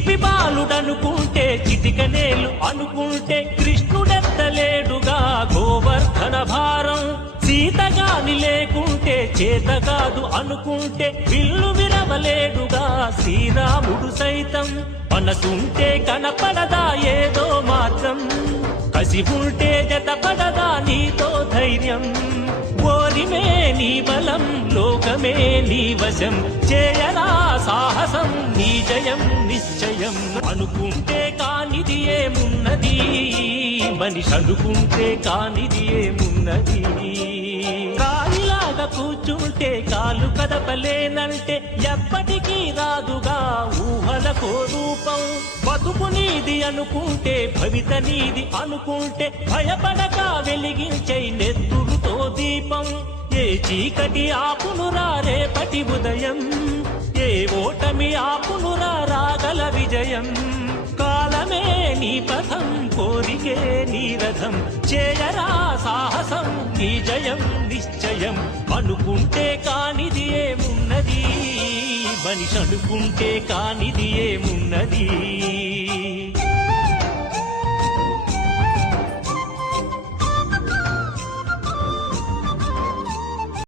శిల్పి బాలుడనుకుంటే చిటికనేలు అనుకుంటే కృష్ణుడెత్తలేడుగా గోవర్ధన భారం. సీతగాని లేకుంటే చేత కాదు అనుకుంటే విల్లు విరవలేడుగా శ్రీరాముడు సైతం. మనసుంటే కనపడదా ఏదో మాత్రం కసి ఉంటే జతపడదా నీతో ధైర్యం. ఓరిమే నీ బలం మే నీ వశం. చేయరా సాహసం నీ జయం నిశ్చయం. అనుకుంటే కానిది ఏమున్నది? మనిషి అనుకుంటే కానిది ఏమున్నది? కాలిలాగా కూర్చుంటే కాలు కదపలేనంటే ఎప్పటికీ రాదుగా ఊహలకో రూపం. బతుకు నీది అనుకుంటే భవిత నీది అనుకుంటే భయపడక వెలిగించే నెత్తురుతో దీపం. ఏ చీకటి ఆపునురా రేపటి ఉదయం? ఏ ఓటమి ఆపునురా రాగల విజయం? కాలమే నీ పథం కోరికే నీ రథం చేయరా సాహసం నీ జయం నిశ్చయం. అనుకుంటే కానిది ఏమున్నది? మనిషి అనుకుంటే కానిది ఏమున్నది?